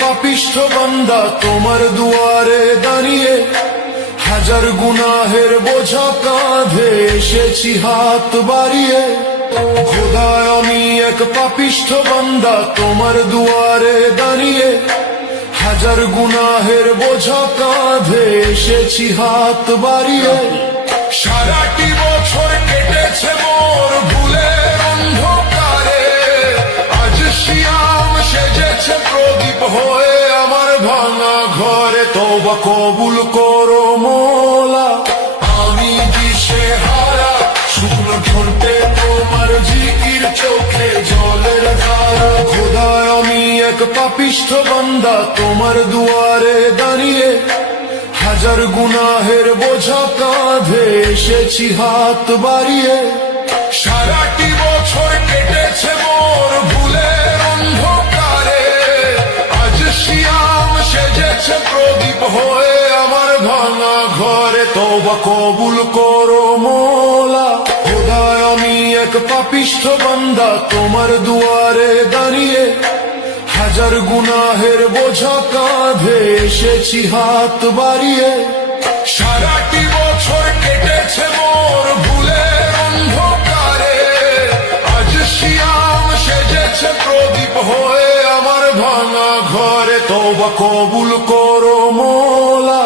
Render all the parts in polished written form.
পাপিষ্ঠ বান্দা তোমার দুয়ারে দাঁড়িয়ে, হাজার গুনাহের বোঝা কাঁধে এসেছি হাত বাড়িয়ে। খোদা আমি এক পাপিষ্ঠ বান্দা তোমার দুয়ারে দাঁড়িয়ে, হাজার গুনাহের বোঝা কাঁধে এসেছি হাত বাড়িয়ে। সারাটি বছর কেটেছে মোর ভুলের অন্ধকারে, আজ শিয়াম সেজেছে প্রদীপ হয়ে আমার ভাঙা ঘরে। তওবা কবুল করো মোলা, আমি দিশেহারা, শুকনো ঠোঁটে তোমার জিকির, চোখে জলের ধারা। খোদা আমি এক পাপিষ্ঠ বান্দা তোমার দুয়ারে দাঁড়িয়ে, হাজার গুনাহের বোঝা কাঁধে এসেছি হাত বাড়িয়ে। সারাটি বছর কেটেছে মোর ভুলের অন্ধকারে, আজ শিয়াম সেজেছে প্রদীপ হয়ে আমার ভাঙা ঘরে। তওবা কবুল করো মোলা, খোদা আমি এক পাপিষ্ঠ বান্দা তোমার দুয়ারে দাঁড়িয়ে, হাজার গুনাহের বোঝা কাঁধে এসেছি হাত বাড়িয়ে। সারাটি বছর কেটেছে মোর ভুলের অন্ধকারে, আজ শিয়াম সেজেছে প্রদীপ হয়ে আমার ভাঙা ঘরে। তওবা কবুল করো মোলা,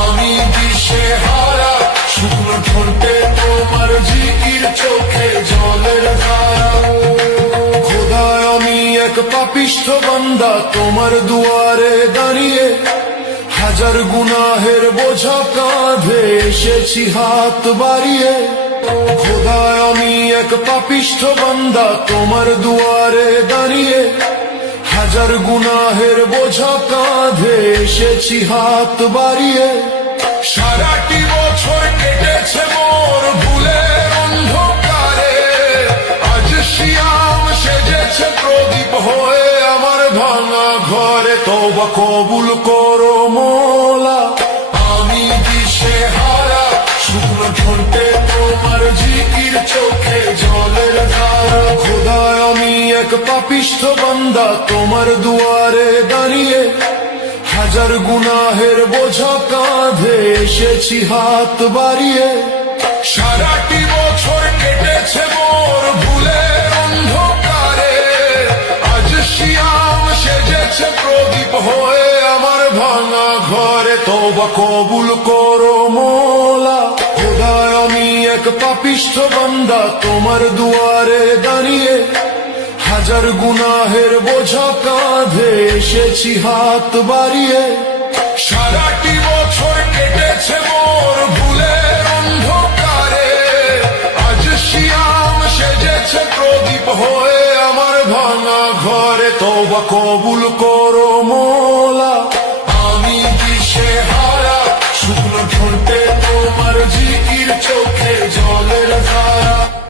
আমি দিশেহারা, শুকনো ঠোঁটে তোমার জিকির, চোখে জলের ধারা। খোদা আমি এক পাপিষ্ঠ বান্দা তোমার দুয়ারে দাঁড়িয়ে, হাজার গুনাহের বোঝা কাঁধে এসেছি হাত বাড়িয়ে। খোদা আমি এক পাপিষ্ঠ বান্দা তোমার দুয়ারে দাঁড়িয়ে, হাজার গুনাহের বোঝা কাঁধে এসেছি হাত বাড়িয়ে। সারাটি বছর কেটেছে মোর ভুলের অন্ধকারে, আজ শিয়াম সেজেছে প্রদীপ হয়ে আমার ভাঙা ঘরে। তওবা কবুল করো মোলা, আমি দিশেহারা, শুকনো ঠোঁটে তোমার জিকির, চোখে জলের ধারা। খোদা আমি এক পাপিষ্ঠ বান্দা তোমার দুয়ারে দাঁড়িয়ে, হাজার গুনাহের বোঝা কাঁধে এসেছি হাত বাড়িয়ে। সারাটি বছর কেটেছে মোর ভুলের অন্ধকারে, আজ শিয়াম সেজেছে প্রদীপ হয়ে আমার ভাঙা ঘরে। তওবা কবুল করো মোলা, খোদা আমি এক পাপিষ্ঠ বান্দা তোমার দুয়ারে দাঁড়িয়ে, হাজার গুনাহের বোঝা কাঁধে এসেছি হাত বাড়িয়ে। সারাটি বছর কেটেছে মোর ভুলের অন্ধকারে, আজ শিয়াম সেজেছে প্রদীপ হয়ে আমার ভাঙা ঘরে। তওবা কবুল করো মোলা।